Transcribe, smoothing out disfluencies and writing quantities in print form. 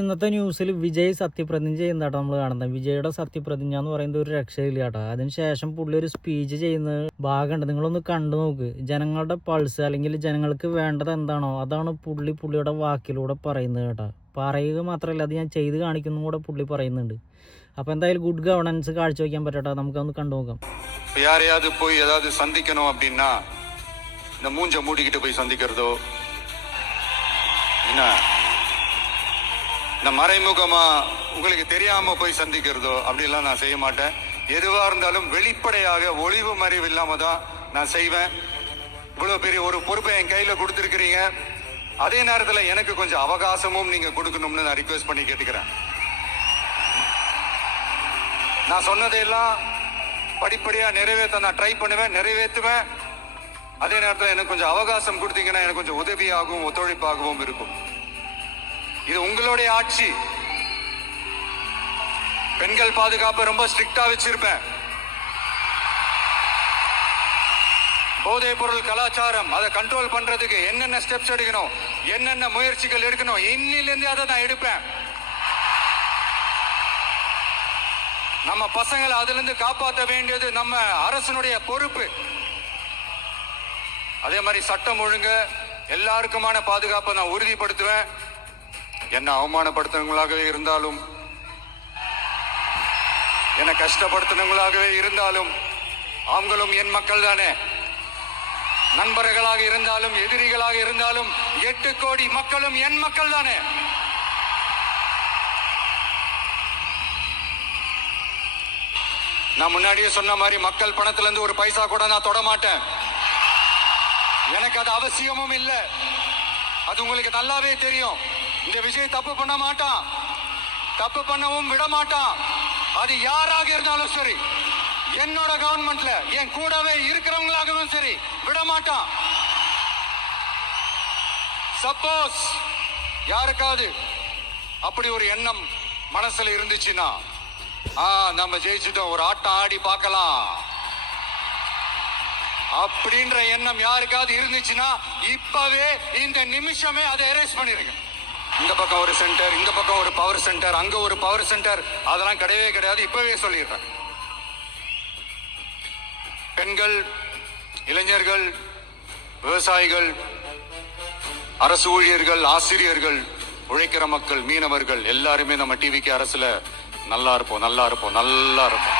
ഇന്നത്തെ ന്യൂസിൽ വിജയ് സത്യപ്രതിജ്ഞ ചെയ്യുന്നതാട്ടോ നമ്മൾ കാണുന്നത്. വിജയുടെ സത്യപ്രതിജ്ഞ എന്ന് പറയുന്നത് ഒരു രക്ഷയില്ല കേട്ടോ. അതിനുശേഷം പുള്ളി ഒരു സ്പീച്ച് ചെയ്യുന്ന ഭാഗമുണ്ട്, നിങ്ങളൊന്ന് കണ്ടു നോക്ക്. ജനങ്ങളുടെ പൾസ് അല്ലെങ്കിൽ ജനങ്ങൾക്ക് വേണ്ടത് എന്താണോ അതാണ് പുള്ളിയുടെ വാക്കിലൂടെ പറയുന്നത് കേട്ടോ. പറയുക മാത്രമല്ല, അത് ഞാൻ ചെയ്ത് കാണിക്കുന്നതും കൂടെ പുള്ളി പറയുന്നുണ്ട്. അപ്പോൾ എന്തായാലും ഗുഡ് ഗവർണൻസ് കാഴ്ചവെക്കാൻ പറ്റട്ടെ, നമുക്കൊന്ന് കണ്ടു നോക്കാം. யாரையாவது போய் ஏதாவது சந்திக்கணும் அப்படின்னா இந்த மூஞ்ச மூடிக்கிட்டு போய் சந்திக்கிறதோ, என்ன இந்த மறைமுகமா உங்களுக்கு தெரியாம போய் சந்திக்கிறதோ அப்படிலாம் நான் செய்ய மாட்டேன். எதுவா இருந்தாலும் வெளிப்படையாக ஒளிவு மறைவு இல்லாம தான் நான் செய்வேன். இவ்வளவு பெரிய ஒரு பொறுப்பை என் கையில கொடுத்துருக்கிறீங்க. அதே நேரத்தில் எனக்கு கொஞ்சம் அவகாசமும் நீங்க கொடுக்கணும்னு நான் ரிக்வெஸ்ட் பண்ணி கேட்டுக்கிறேன். நான் சொன்னதையெல்லாம் படிப்படியா நிறைவேற்ற நான் ட்ரை பண்ணுவேன், நிறைவேற்றுவேன். அதே நேரத்தில் எனக்கு கொஞ்சம் அவகாசம் கொடுத்தீங்கன்னா எனக்கு கொஞ்சம் உதவியாகவும் ஒத்துழைப்பாகவும் இருக்கும். இது உங்களுடைய ஆட்சி. பெண்கள் பாதுகாப்பை ரொம்ப ஸ்ட்ரிக்டா வச்சிருப்பேன். போதைப் பொருள் கலாச்சாரம் அதை கண்ட்ரோல் பண்றதுக்கு என்னென்ன ஸ்டெப்ஸ் எடுக்கணும், என்னென்ன முயற்சிகள் எடுக்கணும், இன்னிலிருந்து அதை நான் எடுப்பேன். நம்ம பசங்களை அதுல இருந்து காப்பாற்ற வேண்டியது நம்ம அரசனுடைய பொறுப்பு. அதே மாதிரி சட்டம் ஒழுங்கு எல்லாருக்குமான பாதுகாப்பை நான் உறுதிப்படுத்துவேன். என்ன அவமானப்படுத்துறவங்களாகவே இருந்தாலும், என்ன கஷ்டப்படுத்துறவங்களாகவே இருந்தாலும், அவங்களும் என் மக்கள் தானே. நண்பர்களாக இருந்தாலும் எதிரிகளாக இருந்தாலும் 8 கோடி மக்களும் என் மக்கள் தானே. நான் முன்னாடியே சொன்ன மாதிரி மக்கள் பணத்துல இருந்து ஒரு பைசா கூட நான் தொட மாட்டேன். எனக்கு அது அவசியமும் இல்லை. அது உங்களுக்கு நல்லாவே தெரியும். இந்த விஜய் தப்பு பண்ண மாட்டான், தப்பு பண்ணவும் விட மாட்டான். அது யாராக இருந்தாலும் சரி, என்னோட கவர்மெண்ட்ல என் கூடவே இருக்கிறவங்களாகவும் சரி விட மாட்டான். சப்போஸ் யாருக்காவது அப்படி ஒரு எண்ணம் மனசுல இருந்துச்சுன்னா, நம்ம ஜெயிச்சுட்டோம், ஒரு ஆட்டம் ஆடி பார்க்கலாம் அப்படின்ற எண்ணம் யாருக்காவது இருந்துச்சுன்னா இப்பவே இந்த நிமிஷமே அதை எரேஸ் பண்ணிருங்க. இந்த பக்கம் ஒரு சென்டர், இந்த பக்கம் ஒரு பவர் சென்டர், அங்க ஒரு பவர் சென்டர், அதெல்லாம் கிடையவே கிடையாது. இப்பவே சொல்லிடுறேன். பெண்கள், இளைஞர்கள், விவசாயிகள், அரசு ஊழியர்கள், ஆசிரியர்கள், உழைக்கிற மக்கள், மீனவர்கள் எல்லாருமே நம்ம டிவிக்கு அரசுல நல்லா இருப்போம், நல்லா இருப்போம், நல்லா இருப்போம்.